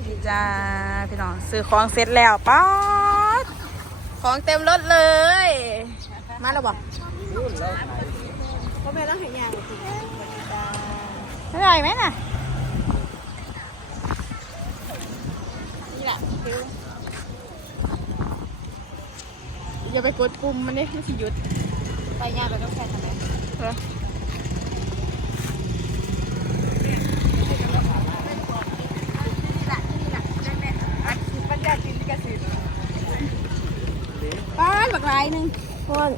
วัสดีจ้าพี่น้องซื้อของเสร็จแล้วป๊อดของเต็มรถเลย มาแล้วบอกพ่อแม่ต้องให้ยางสิไม่ได้ไหมน่ะนี่แหละฟิวอย่าไปกดปุ่มมันนี่มันสิหยุดไปยางไปต้องแค่ทำไม เหรอ ปัญญาจินลิกสิทธิ์ ป้านบักลายหนึ่งพ่อน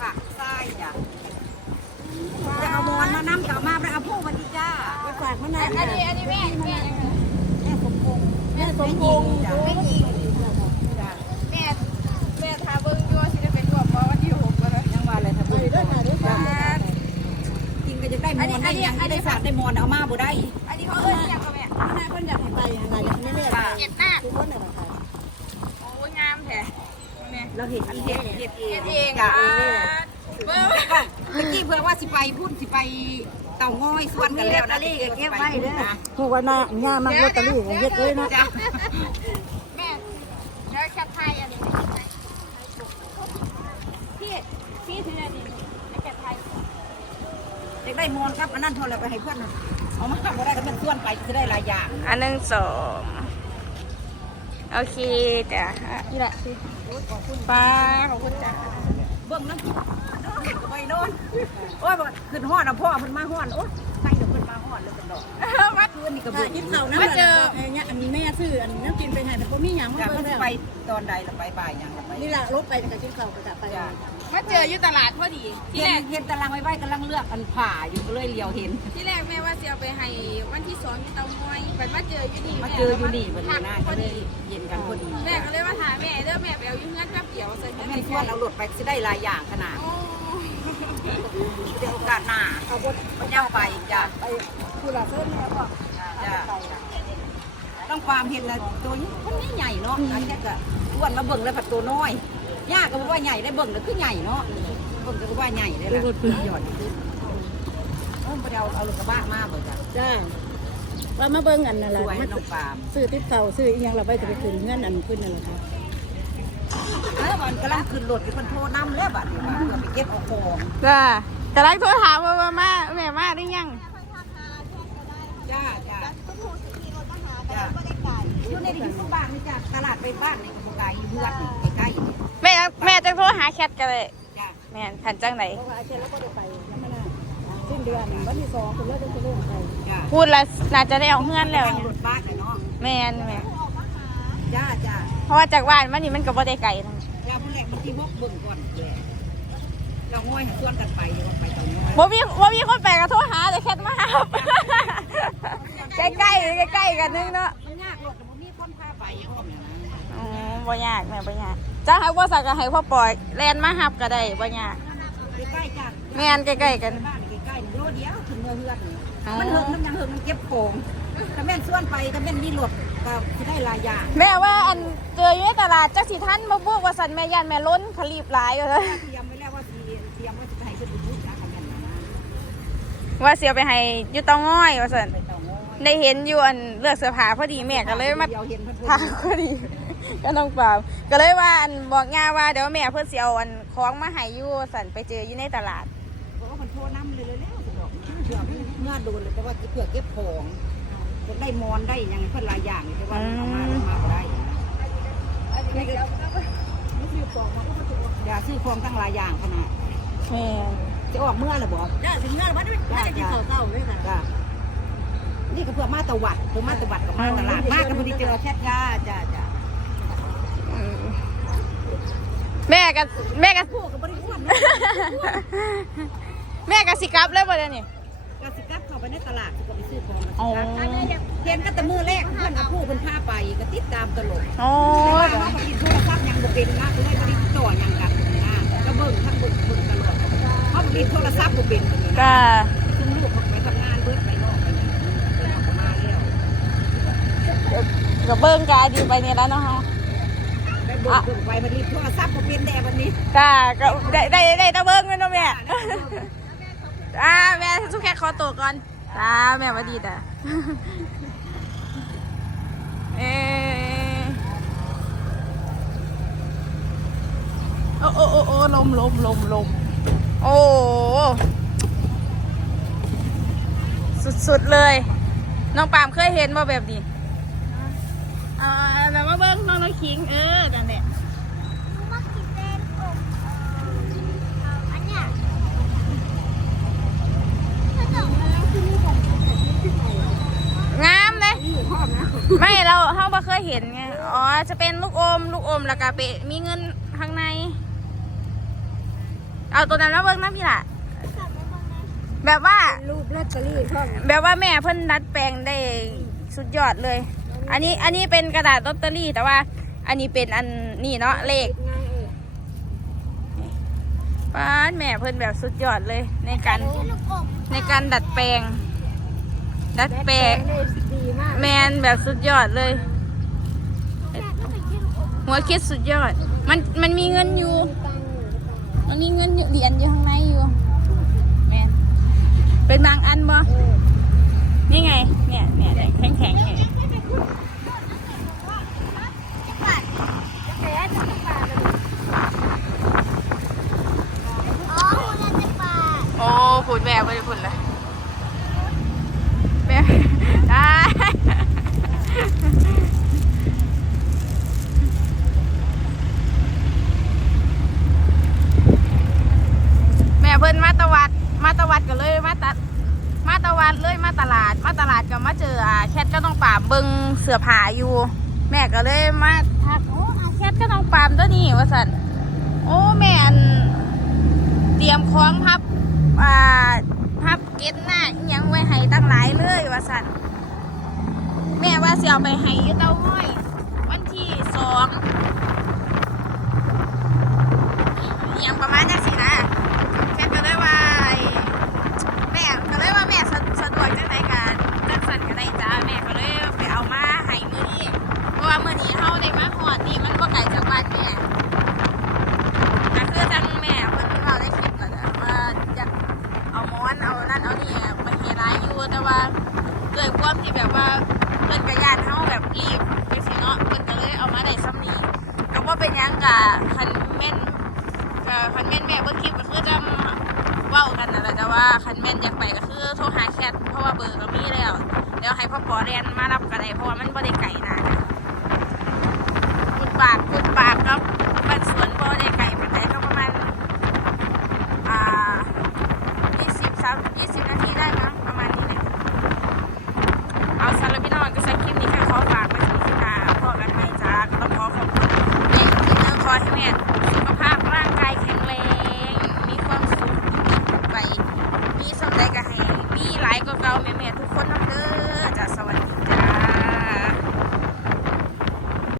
ผักไส้จ้ะจะเอามอนมาน้ำกับมาไปเอาผู้วันดีจ้าไปฝากมะนาวอันนี้อันนี้แม่แม่ยังไงแม่สมพงษ์แม่สมพงษ์จ้ะไม่ยิงจ้ะแม่แม่ทาเบิ้งอยู่ว่าสิได้เป็นรวบเพราะวันที่หกแล้วนะยังว่าอะไรครับไปเด้อค่ะเด้อค่ะกินก็จะได้มอนได้ยังได้ฝากได้มอนเอามาบ่ได้ อันนี้เขาเอิ้นอิหยังกับแม่แม่เพิ่นอยากให้ไปอะไรอยากให้แม่ไป เก็บหน้า ทุกคนน่ะค่ะ โอ้ยงามแท้แม่ เราเห็นอันเห็ดเห็ดเอเก็งบเองจ้ะอะเบิ้งเมื่อกี้เพื่อว่าสิไปพูดสิไปเต่างอยสวนกันแล้วนะเก็บไว้เด้อฮู้ว่าหน้าหน้ามันลอตเตอรี่เฮ็ดเลยนะจ้ะแม่เดี๋ยวแคปไทยอันนี้พี่พี่ถืออันนี้ไอ้แคปไทยอยากได้มอนครับอันนั้นโทรเลยไปให้เพื่อนเอามาบ่ได้ก็เป็นส่วนไปจะได้หลายอย่างอันหนึ่งสอง โอเคจ้ะนี่แหละสิป้าขอบคุณจ้ะเบิ่งน้ำไปโน่นโอ้ยขึ้นห้อนเพ่อเพิ่นมาห้อนโอ้ยใครเดี๋ยวเพิ่นมาห้อนเลยกันดอกมาคืนนี่ก็ค่ะเบิ่งกินข้าน้ำมันเอ้เนี่ยอันนี้แม่ซื้ออันน้ำกินไปให้แต่บ่มีหยังมาจ้ะเบิ่เพิ่งแล้วไปตอนใดล่ะไปบ่ายยังล่ะไปนี่ล่ะรถไปก็กินข้าก็จะไปมาเจออยู่ตลาดพอดีที่เห็แรนกเห็นตารางไว้ไว้กำลังเลือกอันผ่าอยู่ก็เลยเลี้ยวเห็นที่แรกแม่ว่า วันที่สองที่เตาง้อยบัดมาเจออยู่นี่มาเจออยู่นี่วันทันี้กน่าพก็อเลดียเย็นกันพอดีแม่ก็เลยมาถามแม่เด้อแม่ไปเอาอยู่เงื่อนแป๊บเดียวใส่เงื่อนแม่นชวนเอารถไปสิได้หลายอย่างขนาดโอ้เดี๋ยวโอกาสหน้าเอาบดมันยังไปจ้ะไปผู้ละเพิ่นแล้วก็จ้ะต้องความเห็นละตัวนี้มันไม่ใหญ่เนาะอันนี้ก็อ้วนมาเบิ่งแล้วผัดตัวน้อยย่าก็บอกว่าใหญ่ได้เบิ่งแล้วคือใหญ่เนาะเบิ่งก็ว่าใหญ่ได้ละหย่อนเออไปเอาเอาลูกกระบะมาเบิ่งจ้ะ จ้าว่ามาเบิ่งอันนั่นสล่ะวยมันน้องปาล์ม ซื้อติ๊บเก่าซื้ออีหยังเราไปจะไปขึ้นเงินอันขึ้นนั่นแหละค่ะเออมันกำลังขึ้นรถอยู่คนโทรนำแล้วบัดนี้ว่าเพื่อไปเก็บเอาของจ้าแต่ลักโทรถามว่ามามาแม่มาได้ยังจ้าจ้าจ้าอยู่ในที่สุบ้านนี่จ้ะตลาดไปบ้านในกระบอกไก่เพื่อนใกล้ๆนี่แม่แม่จะโทรหาแคทกันเลยจ้า แม่ทันจังไหน เพราะว่าอาเจารย์เราก็ได้ไปน้ำมันน่ะ สิ้นเดือนวันที่สองคนเลิกจะเริ่มไปจ้าพูดแล้วน่าจะได้เอาเงื่อนแล้วนั่งเนี่ยรถบ้านน่ะเนาะแม่นแม่จ้าจ้าเพราะว่าจากบ้านมันนี่มันก็บ่ได้ไกลนะเราผู้แรกมันที่บกเบิ่งก่อนเลยเราง่อยชวนกันไปว่าไปตรงน้อยบ่มีบ่มีคนแปลกก็โทรหาแต่แคทมาหาใกล้ใกล้ๆใกล้ๆกันนึงเนาะมันยากรถแต่มันมีคนพาไปพร้อมอย่างนั้นอ๋อบ่ยากแม่บ่ยากจ้าให้บ่สักก็ให้พ่อปล่อยแล่นมาหับก็ได้บ่ยากใกล้ๆจ้าแม่นใกล้ๆกัน บ้านใกล้ๆโล เดียวถึงเมืองเฮือนนี่อ๋อ มันเฮิงมันยังเฮิงมันเก็บของถ้าแม่นส่วนไปถ้าแม่นมีรถก็สิได้หลายอย่างแม่ว่าอันเจออยู่ในตลาดจักสิทันมาบุกว่าสันแม่ยันแม่ล้นเขารีบหลายอยู่เลยเตรียมไว้แล้วว่าสิเตรียมว่าจะให้ขึ้นไปพูดจ้ากันอย่างนั้นว่าเสียไปให้อยู่เตาง้อยว่าสันไปเต่างอยได้เห็นอยู่อันเลือกเสื้อผ้าพอดีแม่ก็เลยมาเดียวเห็นเพิ่นพูดทางพอดี ก็น้องเปล่าก็เลยว่าอันบอกย่าว่าเดี๋ยวแม่เพื่อเสียเอาอันของมาให้อยู่สันไปเจออยู่ในตลาด บอกว่ามันโทรน้ำเลยเลยแล้วสิบอกเผื่อเมื่อโดนเลยเพราะว่าเผื่อเก็บของจะได้มอนได้ยังเพิ่นหลายอย่างแต่ว่าเอามาเอามาบ่ได้อของมาก็ถูกอย่าซื้อของตั้งหลายอย่างขนาดจะออกเมื่อหรือบอกจ้าถึงเงินวันนี้ไม่ได้กินข้าวเก่าเลยค่ะนี่ก็เพื่อมาตะวัดเพื่อมาตะวัดกับมาตลาดมากก็พอดีเจอแค่จ้าจ้าจ้าแม่กับแม่กับพวกกับบริวาร แม่กับสิกลับเลยบ่เดี๋ยวนี้ก็สิกลับเข้าไปในตลาดก็ไปซื้อของอ๋อสิกลับแต่มือแรกเพื่อนกับผู้เพิ่นพาไปก็ติดตามตลอดโอ้แต่ว่าเขาอินโทรศัพท์ยังบ่เป็นนะเลยบ่ได้ต่อหยังกันนะก็เบิ่งทั้งเบิ่งเบิ่งตลอดเขาบ่ได้โทรศัพท์บ่เป็นเลยนะก็ซึ่งลูกเขาไปทำงานเบิดไปนอกไปนี่เพิ่นเอามาแล้วก็เบิ่งกาดีไปนี่แล้วเนาะเฮาไปเบิ่งเบิ่งไปมันรีบโทรศัพท์บ่เป็นแด่บัดนี้จ้าก็ได้ได้ได้ตะเบิ้งแม่เนาะแม่ อ่าแม่สุกแค่ขอตัวก่อนจ้าแม่วัดดีจ้ะเออโอ้โอ้โอ้โอ้ลมลมลมลมโอ้สุดๆเลย น้องปามเคยเห็นบ่แบบนี้อ่าแบบว่าเบิ้งน้องน้องคิง เออนั่นแหละ งามเลย ไม่เรา เราไม่เคยเห็นไง อ๋อ จะเป็นลูกอม ลูกอมแล้วก็เปะมีเงินข้างใน เอาตัวนั้นมาเบิ่งนะพี่ล่ะ แบบว่า รูปลอตเตอรี่พ่อมแบบว่าแม่เพิ่นดัดแปลงได้สุดยอดเลย อันนี้ อันนี้เป็นกระดาษลอตเตอรี่ แต่ว่า อันนี้เป็นอันนี่เนาะ เลขง่ายเออป้านแม่เพิ่นแบบสุดยอดเลย ในการในการดัดแปลง ดัดแปลงได้ดีมาก แมนแบบสุดยอดเลย หัวคิดสุดยอด มันมันมีเงินอยู่ตังค์มันมีเงินอยู่เหรียญอยู่ข้างในอยู่แมนเป็นบางอันบ่เออนี่ไง เนี่ยเนี่ยแข็งแข็งๆเนี่ยแพ้จะปาดเลยอ๋อคุณจะปาดโอ้ผุดแบบไปผุดเลยแบบได้ แม่เพิ่นมาตะวัดมาตะวัดก็เลยมาตัดมาตะวันเลยมาตลาด มาตลาดก็มาเจออ่าแคทก็ต้องปามเบิงเสือผาอยู่ แม่ก็เลยมาทักโอ้อาแคทก็ต้องปามตัวนี้ว่าสันโอ้แม่นเตรียมคล้องพับอ่าพับเก็ตหน้ายังไว้ให้ตั้งหลายเลยว่าสันแม่ว่าเสิเอาไปให้เต้าห้อย วันที่สองยังประมาณนี้สินะแคทก็เลยว่าไอ้ แม่ก็เลยว่าแม่สะสะดวกจังไดกันจังสันก็ได้จ้าแม่ก็เลยไปเอามาให้มื้อนี้เพราะว่ามื้อนี้เฮาได้มาฮอดนี่มันบ่ไกลจากบ้านแม่ก็คือจังแม่เพิ่นเว้าได้คลิปก็จะว่าจะเอาหมอนเอานั่นเอานี่ไปเฮ็ดหลายอยู่แต่ว่าด้วยความที่ แบบว่าเพิ่นก็ย่านเฮาแบบรีบจังซี่เนาะเพิ่นก็เลยเอามาได้ซ้ำนี้ก็บ่เป็นหยังกะคันแม่นก็คันแม่นแม่เบิ่งคลิปก็คือจะเว้ากันนั่นแหละแต่ว่าคันแม่นอยากไปก็คือโทรหาแคทเพราะว่าเบอร์ก็มีแล้วเดี๋ยวให้พ่อปอเรียนมารับกันได้เพราะว่ามันบ่ได้ไกลนะคุณปากคุณปาก